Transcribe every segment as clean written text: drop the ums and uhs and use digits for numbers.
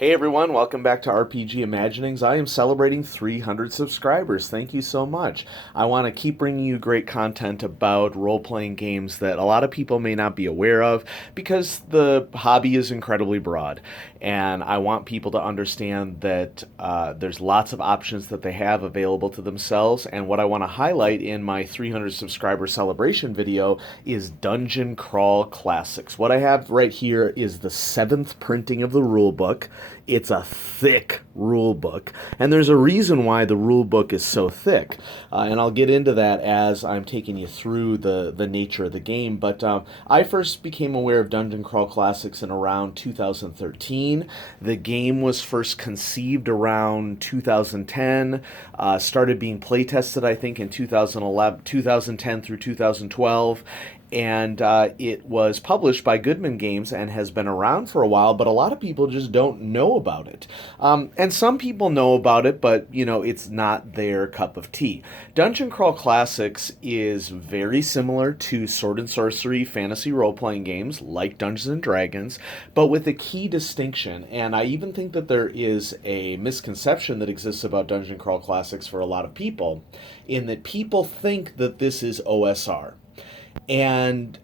Hey everyone, welcome back to RPG Imaginings. I am celebrating 300 subscribers. Thank you so much. I want to keep bringing you great content about role playing games that a lot of people may not be aware of because the hobby is incredibly broad. And I want people to understand that there's lots of options that they have available to themselves. And what I want to highlight in my 300 subscriber celebration video is Dungeon Crawl Classics. What I have right here is the 7th printing of the rule book. It's a thick rule book, and there's a reason why the rule book is so thick, and I'll get into that as I'm taking you through the nature of the game. But I first became aware of Dungeon Crawl Classics in around 2013. The game was first conceived around 2010, started being playtested I think in 2011, 2010 through 2012, and it was published by Goodman Games and has been around for a while, but a lot of people just don't know about it. And some people know about it, but it's not their cup of tea. Dungeon Crawl Classics is very similar to Sword and Sorcery fantasy role-playing games like Dungeons and Dragons, but with a key distinction. And I even think that there is a misconception that exists about Dungeon Crawl Classics for a lot of people, in that people think that this is OSR. And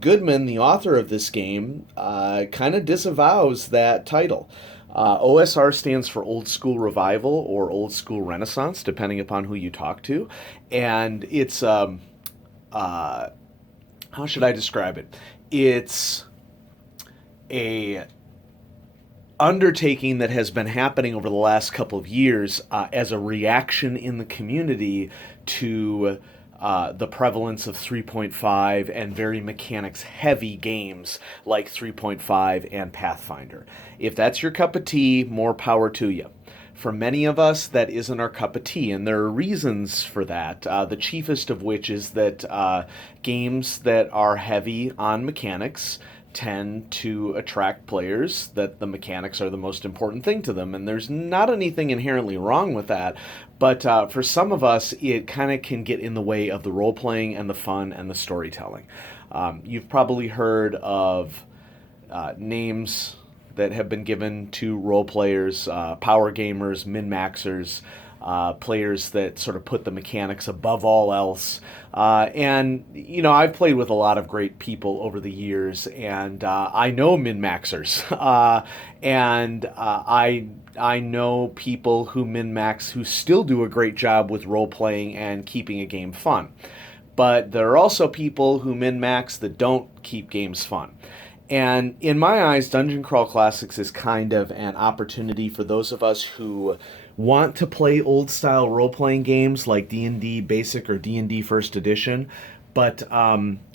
Goodman, the author of this game, kind of disavows that title. OSR stands for Old School Revival or Old School Renaissance, depending upon who you talk to. And it's, how should I describe it? It's a undertaking that has been happening over the last couple of years as a reaction in the community to the prevalence of 3.5 and very mechanics heavy games like 3.5 and Pathfinder. If that's your cup of tea, more power to you. For many of us, that isn't our cup of tea, and there are reasons for that. The chiefest of which is that games that are heavy on mechanics tend to attract players that the mechanics are the most important thing to them, and there's not anything inherently wrong with that, but for some of us it kind of can get in the way of the role-playing and the fun and the storytelling. You've probably heard of names that have been given to role players, power gamers, min-maxers, players that sort of put the mechanics above all else. And I've played with a lot of great people over the years, and I know min-maxers. And I know people who min-max who still do a great job with role-playing and keeping a game fun. But there are also people who min-max that don't keep games fun. And in my eyes, Dungeon Crawl Classics is kind of an opportunity for those of us who want to play old-style role-playing games like D&D Basic or D&D First Edition, but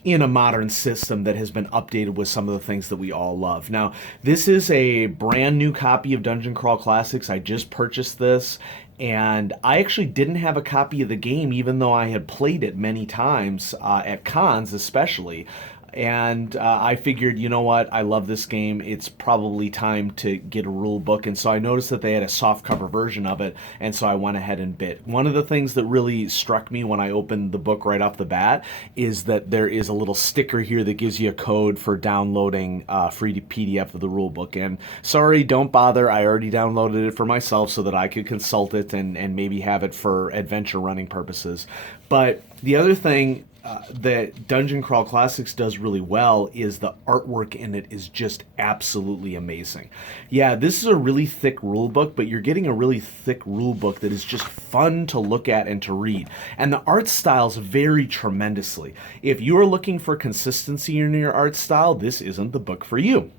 in a modern system that has been updated with some of the things that we all love. Now, this is a brand new copy of Dungeon Crawl Classics. I just purchased this, and I actually didn't have a copy of the game, even though I had played it many times, at cons especially. And I figured, you know what, I love this game. It's probably time to get a rule book. And so I noticed that they had a softcover version of it, and so I went ahead and bit. One of the things that really struck me when I opened the book right off the bat is that there is a little sticker here that gives you a code for downloading free PDF of the rule book. And sorry, don't bother. I already downloaded it for myself so that I could consult it and maybe have it for adventure running purposes. But the other thing that Dungeon Crawl Classics does really well is the artwork in it is just absolutely amazing. Yeah, this is a really thick rule book, but you're getting a really thick rule book that is just fun to look at and to read. And the art styles vary tremendously. If you are looking for consistency in your art style, this isn't the book for you.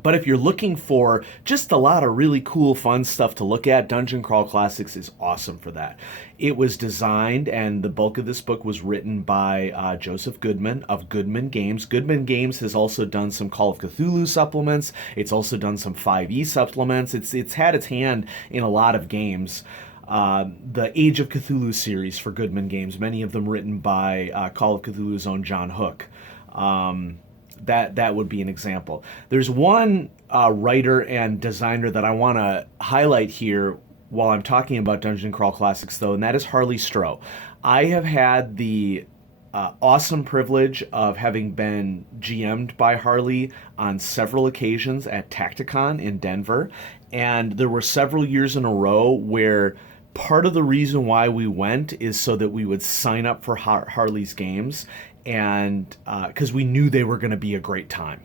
But if you're looking for just a lot of really cool, fun stuff to look at, Dungeon Crawl Classics is awesome for that. It was designed, and the bulk of this book was written by Joseph Goodman of Goodman Games. Goodman Games has also done some Call of Cthulhu supplements. It's also done some 5e supplements. It's had its hand in a lot of games. The Age of Cthulhu series for Goodman Games, many of them written by Call of Cthulhu's own John Hook. That would be an example. There's one writer and designer that I want to highlight here while I'm talking about Dungeon Crawl Classics, though, and that is Harley Stroh. I have had the awesome privilege of having been GM'd by Harley on several occasions at Tacticon in Denver. And there were several years in a row where part of the reason why we went is so that we would sign up for Harley's games, and because we knew they were going to be a great time.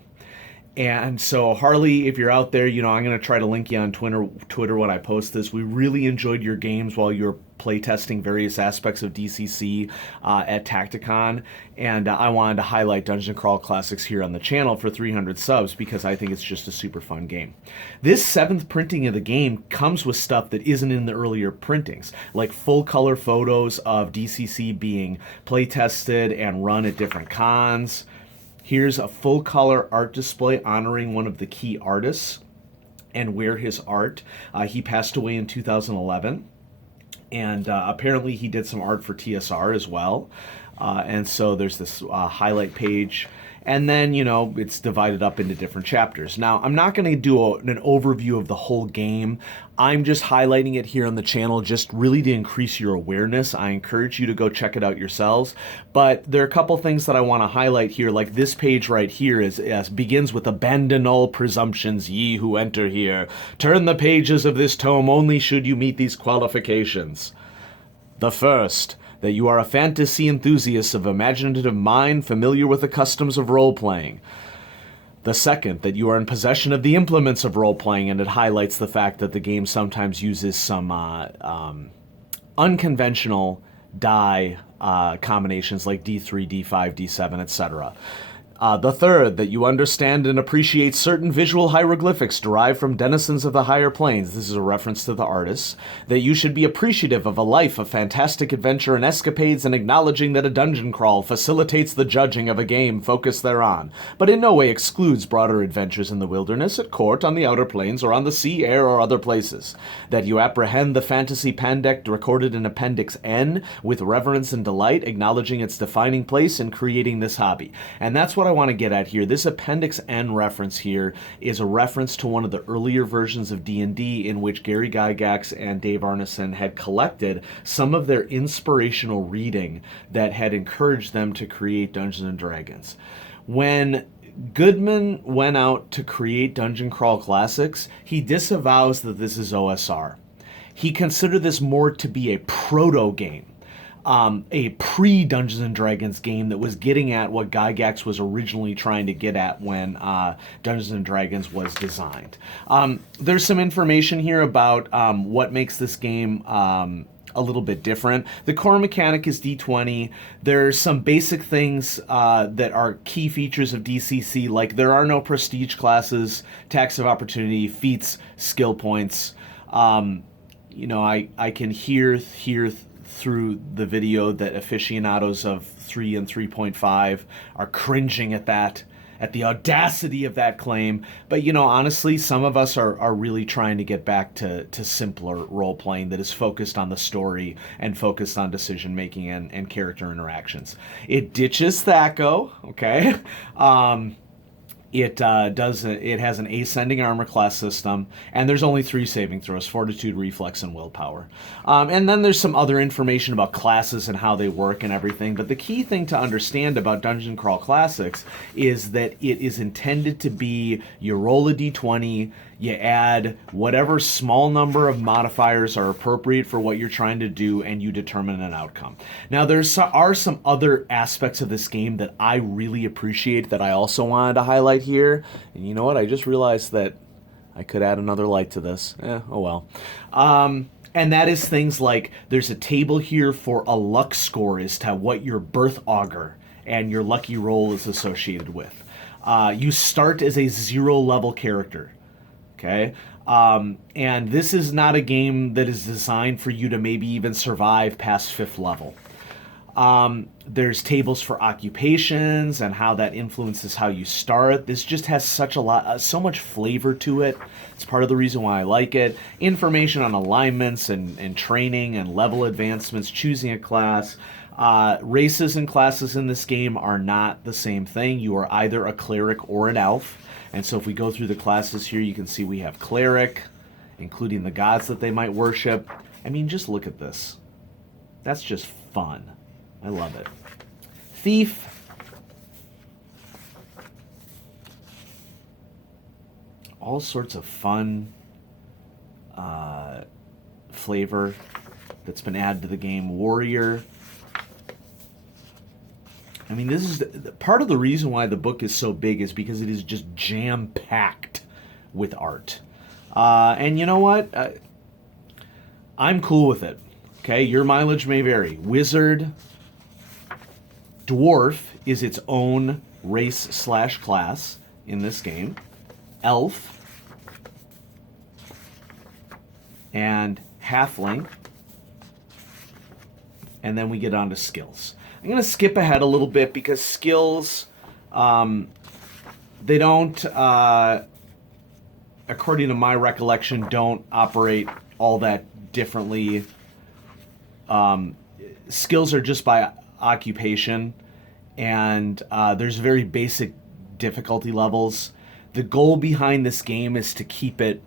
And so, Harley, if you're out there, I'm going to try to link you on Twitter when I post this. We really enjoyed your games while you were playtesting various aspects of DCC at Tacticon. And I wanted to highlight Dungeon Crawl Classics here on the channel for 300 subs because I think it's just a super fun game. This 7th printing of the game comes with stuff that isn't in the earlier printings, like full color photos of DCC being playtested and run at different cons. Here's a full-color art display honoring one of the key artists and where his art. He passed away in 2011, and apparently he did some art for TSR as well. And so there's this highlight page. And then, it's divided up into different chapters. Now, I'm not going to do an overview of the whole game. I'm just highlighting it here on the channel just really to increase your awareness. I encourage you to go check it out yourselves. But there are a couple things that I want to highlight here, like this page right here begins with "Abandon all presumptions, ye who enter here. Turn the pages of this tome only should you meet these qualifications. The first, that you are a fantasy enthusiast of imaginative mind familiar with the customs of role-playing. The second, that you are in possession of the implements of role-playing, and it highlights the fact that the game sometimes uses some unconventional die combinations like D3, D5, D7, etc. The third, that you understand and appreciate certain visual hieroglyphics derived from denizens of the higher planes. This is a reference to the artists. That you should be appreciative of a life of fantastic adventure and escapades, and acknowledging that a dungeon crawl facilitates the judging of a game focused thereon, but in no way excludes broader adventures in the wilderness, at court, on the outer planes, or on the sea, air, or other places. That you apprehend the fantasy pandect recorded in Appendix N with reverence and delight, acknowledging its defining place in creating this hobby. And that's what I want to get at here. This Appendix N reference here is a reference to one of the earlier versions of D&D in which Gary Gygax and Dave Arneson had collected some of their inspirational reading that had encouraged them to create Dungeons & Dragons. When Goodman went out to create Dungeon Crawl Classics, he disavows that this is OSR. He considered this more to be a proto-game. A pre-Dungeons & Dragons game that was getting at what Gygax was originally trying to get at when Dungeons & Dragons was designed. There's some information here about what makes this game a little bit different. The core mechanic is D20. There's some basic things that are key features of DCC, like there are no prestige classes, tax of opportunity, feats, skill points. I can hear through the video that aficionados of 3 and 3.5 are cringing at the audacity of that claim. But, honestly, some of us are really trying to get back to simpler role-playing that is focused on the story and focused on decision-making and character interactions. It ditches THAC0, okay? It has an ascending armor class system, and there's only 3 saving throws: fortitude, reflex, and willpower. And then there's some other information about classes and how they work and everything. But the key thing to understand about Dungeon Crawl Classics is that it is intended to be you roll a d20, you add whatever small number of modifiers are appropriate for what you're trying to do, and you determine an outcome. Now, there are some other aspects of this game that I really appreciate that I also wanted to highlight here. And you know what? I just realized that I could add another light to this. Oh well. And that is things like there's a table here for a luck score as to what your birth augur and your lucky roll is associated with. You start as a 0 level character. Okay, and this is not a game that is designed for you to maybe even survive past 5th level. There's tables for occupations and how that influences how you start. This just has so much flavor to it. It's part of the reason why I like it. Information on alignments and training and level advancements, choosing a class. Races and classes in this game are not the same thing. You are either a cleric or an elf. And so if we go through the classes here, you can see we have cleric, including the gods that they might worship. I mean, just look at this. That's just fun. I love it. Thief. All sorts of fun flavor that's been added to the game. Warrior. I mean, this is part of the reason why the book is so big is because it is just jam-packed with art. And you know what? I'm cool with it. Okay, your mileage may vary. Wizard, Dwarf is its own race/class in this game. Elf, and Halfling. And then we get on to skills. I'm going to skip ahead a little bit because skills, they don't, according to my recollection, don't operate all that differently. Skills are just by occupation, and there's very basic difficulty levels. The goal behind this game is to keep it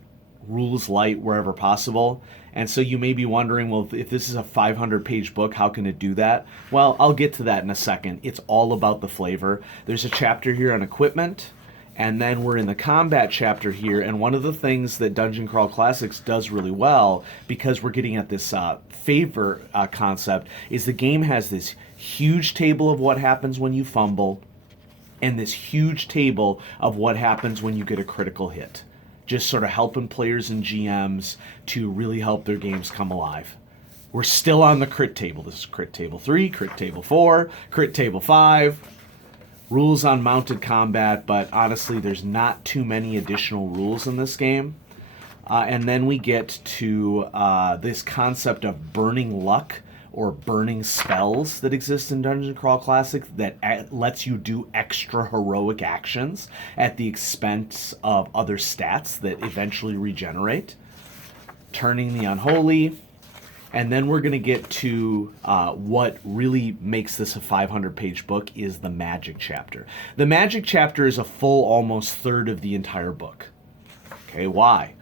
rules light wherever possible. And so you may be wondering, well, if this is a 500-page book, how can it do that? Well, I'll get to that in a second. It's all about the flavor. There's a chapter here on equipment, and then we're in the combat chapter here. And one of the things that Dungeon Crawl Classics does really well, because we're getting at this favor concept, is the game has this huge table of what happens when you fumble, and this huge table of what happens when you get a critical hit. Just sort of helping players and GMs to really help their games come alive. We're still on the crit table. This is crit table 3, crit table 4, crit table 5. Rules on mounted combat, but honestly, there's not too many additional rules in this game. And then we get to this concept of burning luck, or burning spells that exist in Dungeon Crawl Classic that lets you do extra heroic actions at the expense of other stats that eventually regenerate. Turning the Unholy. And then we're going to get to what really makes this a 500-page book is the Magic chapter. The Magic chapter is a full almost third of the entire book. Okay, why?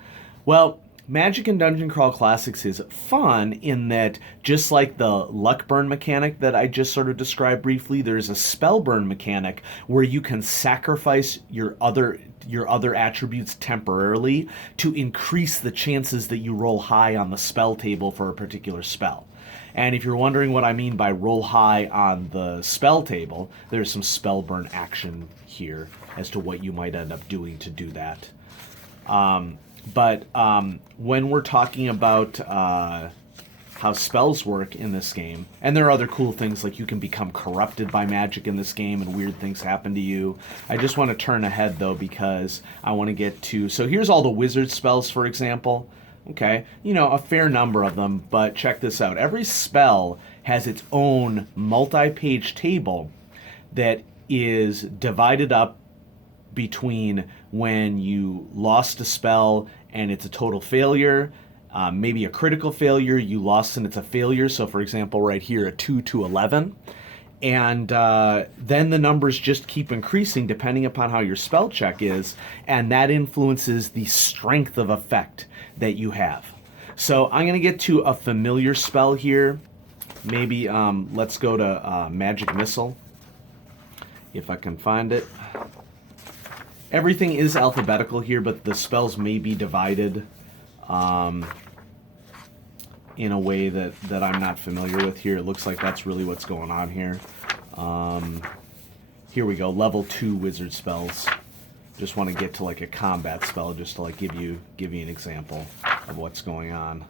Well, Magic in Dungeon Crawl Classics is fun in that, just like the luck burn mechanic that I just sort of described briefly, there's a spell burn mechanic where you can sacrifice your other attributes temporarily to increase the chances that you roll high on the spell table for a particular spell. And if you're wondering what I mean by roll high on the spell table, there's some spell burn action here as to what you might end up doing to do that. But when we're talking about how spells work in this game, and there are other cool things like you can become corrupted by magic in this game and weird things happen to you. I just want to turn ahead, though, because I want to get to... So here's all the wizard spells, for example. Okay, you know, a fair number of them, but check this out. Every spell has its own multi-page table that is divided up between when you lost a spell and it's a total failure, maybe a critical failure, you lost and it's a failure. So for example, right here, a 2 to 11. And then the numbers just keep increasing depending upon how your spell check is, and that influences the strength of effect that you have. So I'm going to get to a familiar spell here. Maybe let's go to Magic Missile, if I can find it. Everything is alphabetical here, but the spells may be divided in a way that I'm not familiar with here. It looks like that's really what's going on here. Here we go, level 2 wizard spells. Just want to get to like a combat spell just to like give you an example of what's going on.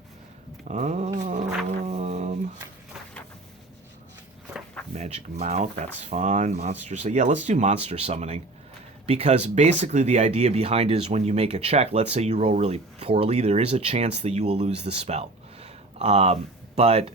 Magic Mouth, that's fun. Monsters. So yeah, let's do monster summoning. Because basically the idea behind it is when you make a check, let's say you roll really poorly, there is a chance that you will lose the spell. But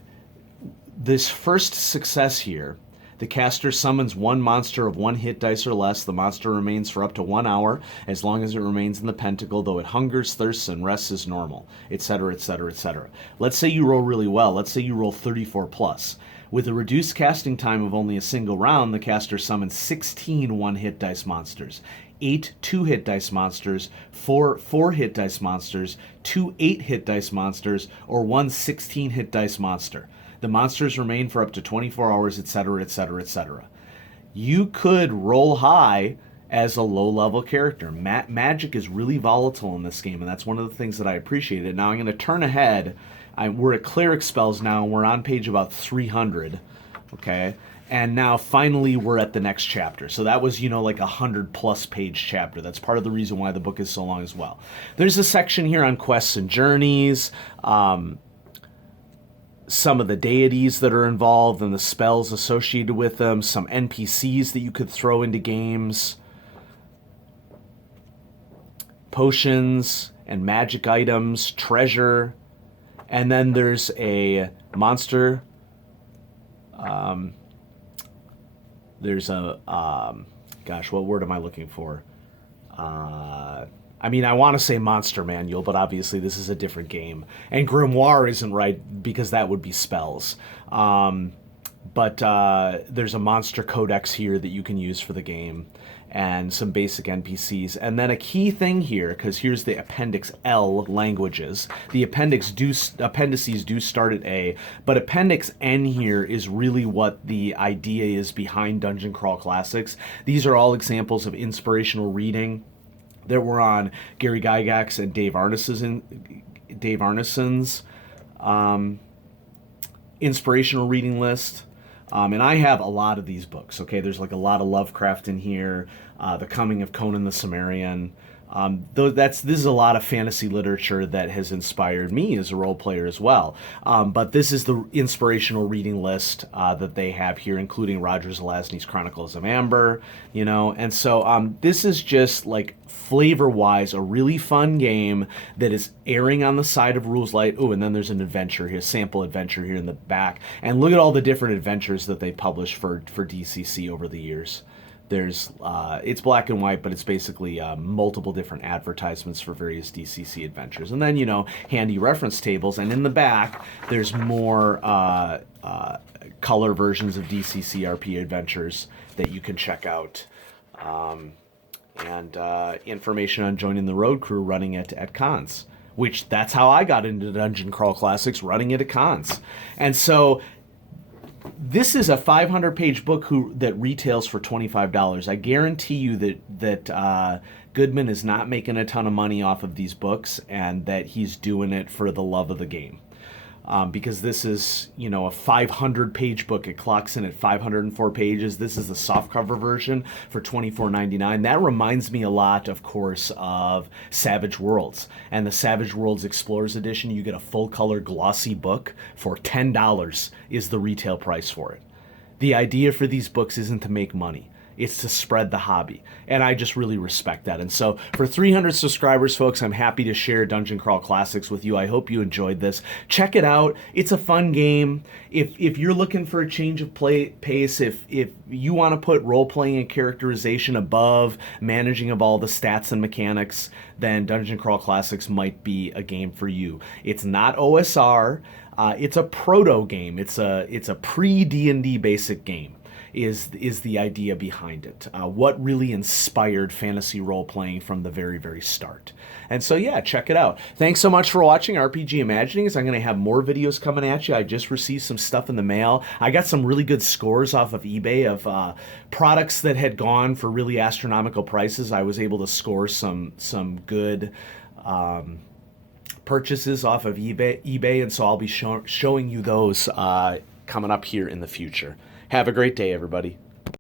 this first success here, the caster summons one monster of 1 hit dice or less. The monster remains for up to 1 hour, as long as it remains in the pentacle, though it hungers, thirsts, and rests as normal, etc., etc., etc. Let's say you roll really well. Let's say you roll 34 plus. With a reduced casting time of only a single round, the caster summons 16 1-hit dice monsters, 8 2-hit dice monsters, 4 4-hit dice monsters, 2 8-hit dice monsters, or 1 16-hit dice monster. The monsters remain for up to 24 hours, etc., etc., etc. you could roll high as a low-level character. Magic is really volatile in this game, and that's one of the things that I appreciated. Now I'm going to turn ahead. We're at Cleric Spells now, and we're on page about 300, okay? And now finally we're at the next chapter. So that was, like a 100-plus page chapter. That's part of the reason why the book is so long as well. There's a section here on quests and journeys, some of the deities that are involved and the spells associated with them, some NPCs that you could throw into games, potions and magic items, treasure, and then there's a monster. There's a, gosh, what word am I looking for? I want to say Monster Manual, but obviously this is a different game. And Grimoire isn't right because that would be spells. But there's a monster codex here that you can use for the game, and some basic NPCs. And then a key thing here, because here's the Appendix L languages. The appendices do start at A, but Appendix N here is really what the idea is behind Dungeon Crawl Classics. These are all examples of inspirational reading that were on Gary Gygax and Dave Arneson's inspirational reading list. And I have a lot of these books, okay? There's like a lot of Lovecraft in here, The Coming of Conan the Cimmerian. This is a lot of fantasy literature that has inspired me as a role player as well. But this is the inspirational reading list that they have here, including Roger Zelazny's Chronicles of Amber, And so this is just like flavor-wise a really fun game that is erring on the side of rules light. Oh, and then there's an adventure here, sample adventure here in the back. And look at all the different adventures that they published for DCC over the years. There's it's black and white, but it's basically multiple different advertisements for various DCC adventures. And then, handy reference tables. And in the back, there's more color versions of DCC RP adventures that you can check out. And information on joining the road crew running it at cons, which that's how I got into Dungeon Crawl Classics, running it at cons. And so this is a 500-page book that retails for $25. I guarantee you that Goodman is not making a ton of money off of these books, and that he's doing it for the love of the game. Because this is, a 500-page book. It clocks in at 504 pages. This is the softcover version for $24.99. That reminds me a lot, of course, of Savage Worlds. And the Savage Worlds Explorers Edition, you get a full-color glossy book for $10 is the retail price for it. The idea for these books isn't to make money. It's to spread the hobby. And I just really respect that. And so for 300 subscribers, folks, I'm happy to share Dungeon Crawl Classics with you. I hope you enjoyed this. Check it out. It's a fun game. If you're looking for a change of pace, if you want to put role-playing and characterization above managing of all the stats and mechanics, then Dungeon Crawl Classics might be a game for you. It's not OSR. It's a proto game. It's a pre-D&D basic game. Is the idea behind it. What really inspired fantasy role-playing from the very, very start. And so, yeah, check it out. Thanks so much for watching RPG Imaginings. I'm going to have more videos coming at you. I just received some stuff in the mail. I got some really good scores off of eBay of products that had gone for really astronomical prices. I was able to score some good purchases off of eBay, and so I'll be showing you those coming up here in the future. Have a great day, everybody.